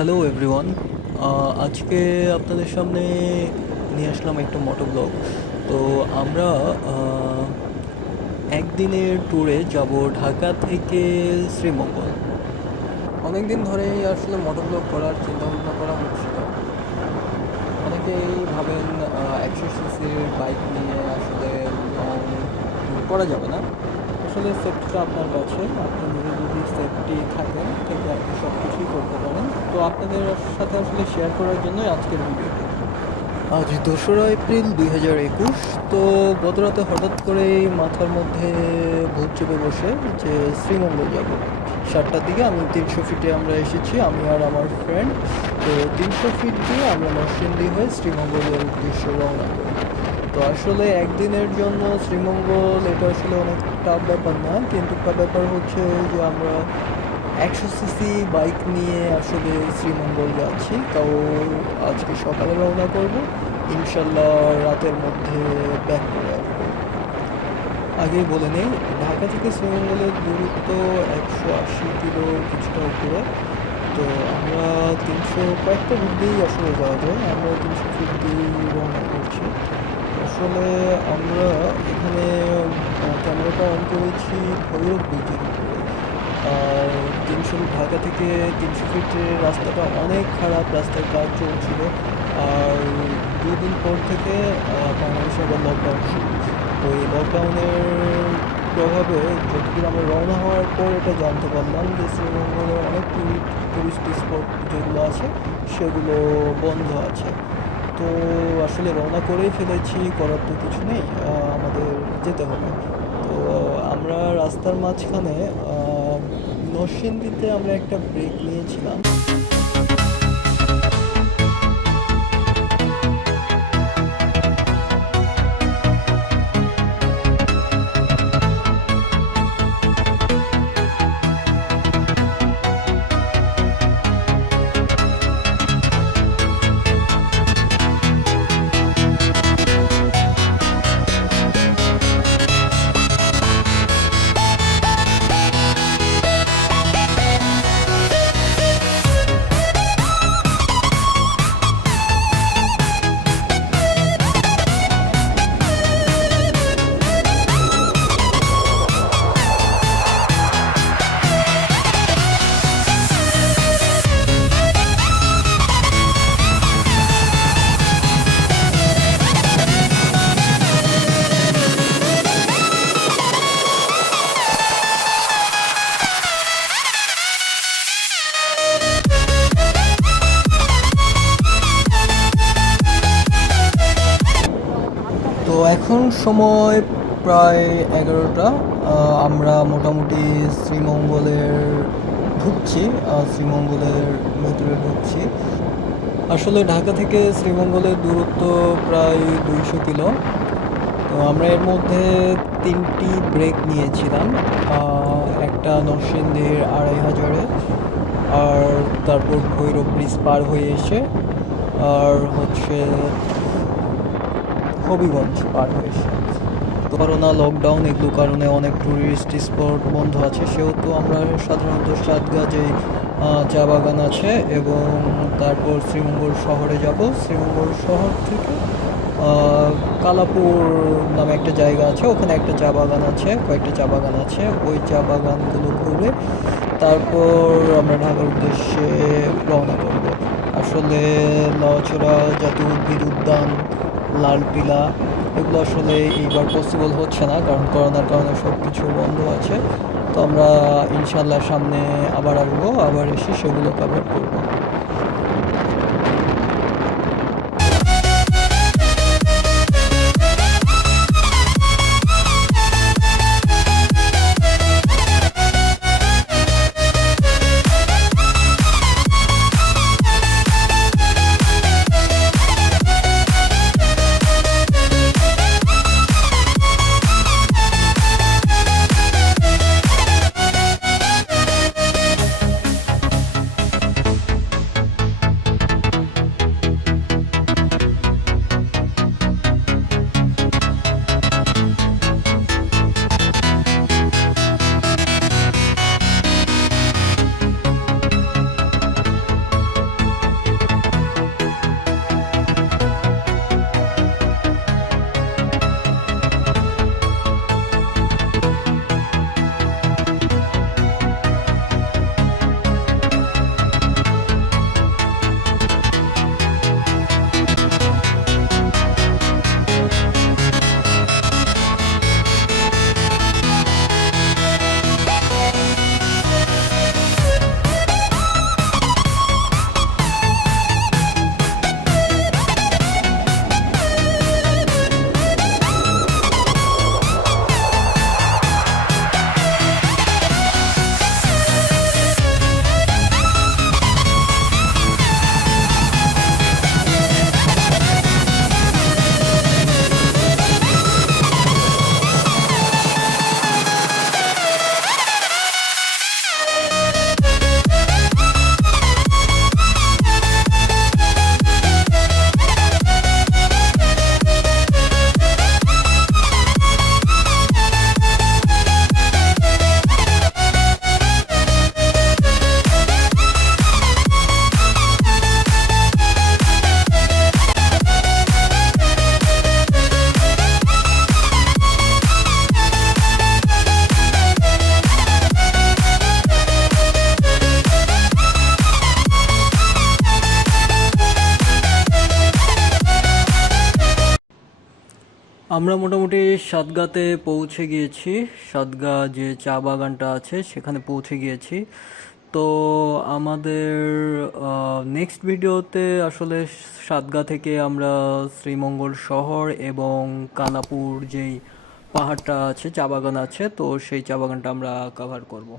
Hello everyone. আজকে আপনাদের সামনে নিয়ে আসলাম একটা মোটো ব্লগ। তো আমরা একদিনের ট্যুরে যাব ঢাকা থেকে শ্রীমঙ্গল। অনেক দিন ধরেই আসলে মোটো ব্লগ করার চিন্তাভাবনা করা হচ্ছিল। অনেকেই ভাবেন 100 সিসির বাইক নিয়ে আসলে লং ট্যুর করা যাবে না। আসলে সেফটিটা আপনার কাছে, আপনি নিজে যদি সেফটি থাকেন থেকে আপনি সব কিছুই করতে পারেন। তো আপনাদের সাথে আসলে শেয়ার করার জন্যই আজকের ভিডিওটি। আজ 2রা এপ্রিল 2021। তো গতরাতে হঠাৎ করেই মাথার মধ্যে ভূত চেপে বসে যে শ্রীমঙ্গল যাব। 7টার দিকে আমি 300 ফিটে আমরা এসেছি, আমি আর আমার ফ্রেন্ড। তো 300 ফিট দিয়ে আমরা নরসিংদী হয়ে শ্রীমঙ্গলের উদ্দেশ্যে রওনা করি। তো আসলে একদিনের জন্য শ্রীমঙ্গল এটা আসলে অনেক টাফ ব্যাপার না, কিন্তু একটা ব্যাপার হচ্ছে যে আমরা 100 সিসি বাইক নিয়ে আসলে শ্রীমঙ্গল যাচ্ছি। তাও আজকে সকালে রওনা করব, ইনশাল্লাহ রাতের মধ্যে ব্যাক করে আসবো। আগেই বলে নেই, ঢাকা থেকে শ্রীমঙ্গলের দূরত্ব 180 কিলো কিছুটা উপরে। তো আমরা 300 কয়েকটা রুট দিয়েই আসলে যাওয়া যায়, আমরা 300 ফিট দিয়েই রওনা করছি। আসলে আমরা এখানে ক্যামেরাটা অন করেছি ভৈরব ব্রিজের উপরে। আর 300 ফিট ঢাকা থেকে 300 ফিটের রাস্তাটা অনেক খারাপ, রাস্তার কাজ চলছিল। আর 2 দিন পর থেকে বাংলাদেশে আবার লকডাউন শুরু। তো এই লকডাউনের প্রভাবে যতদূর আমরা রওনা হওয়ার পর এটা জানতে পারলাম যে শ্রীমঙ্গলে অনেক টুরিস্ট স্পট যেগুলো আছে সেগুলো বন্ধ আছে। তো আসলে রওনা করেই ফেলেছি, করার তো কিছু নেই, আমাদের যেতে হবে। তো আমরা রাস্তার মাঝখানে নরসিংদীতে আমরা একটা ব্রেক নিয়েছিলাম। তো এখন সময় প্রায় 11টা। আমরা মোটামুটি শ্রীমঙ্গলের ঢুকছি, শ্রীমঙ্গলের ভেতরে ঢুকছি। আসলে ঢাকা থেকে শ্রীমঙ্গলের দূরত্ব প্রায় 200 কিলো। তো আমরা এর মধ্যে 3টি ব্রেক নিয়েছিলাম, একটা নরসিংদীর 2,500-এ, আর তারপর ভৈরব ব্রিজ পার হয়ে এসে, আর হচ্ছে হবিগঞ্জ পার হয়ে এসে। তো করোনা লকডাউন এগুলো কারণে অনেক ট্যুরিস্ট স্পট বন্ধ আছে, সেহেতু আমরা সাধারণত সাতগাঁজে চা বাগান আছে, এবং তারপর শ্রীমঙ্গল শহরে যাব। শ্রীমঙ্গল শহর থেকে কালাপুর নামে একটা জায়গা আছে, ওখানে একটা চা বাগান আছে, কয়েকটা চা বাগান আছে, ওই চা বাগানগুলো ঘুরে তারপর আমরা ঢাকার উদ্দেশ্যে রওনা করব। আসলে নওয়াছড়া জাতীয় উদ্ভিদ উদ্যান, লালটিলা, এগুলো আসলে এইবার পসিবল হচ্ছে না, কারণ করোনার কারণে সব কিছু বন্ধ আছে। তো আমরা ইনশাল্লাহ সামনে আবার আসবো, আবার এসে সেগুলো কভার করব। আমরা মোটামুটি সাতগাতে পৌঁছে গিয়েছি। সাতগা যে চা বাগানটা আছে সেখানে পৌঁছে গিয়েছি। তো আমাদের নেক্সট ভিডিওতে আসলে সাতগা থেকে আমরা শ্রীমঙ্গল শহর এবং কানাপুর যেই পাহাড়টা আছে, চা বাগান আছে, তো সেই চা বাগানটা আমরা কভার করব।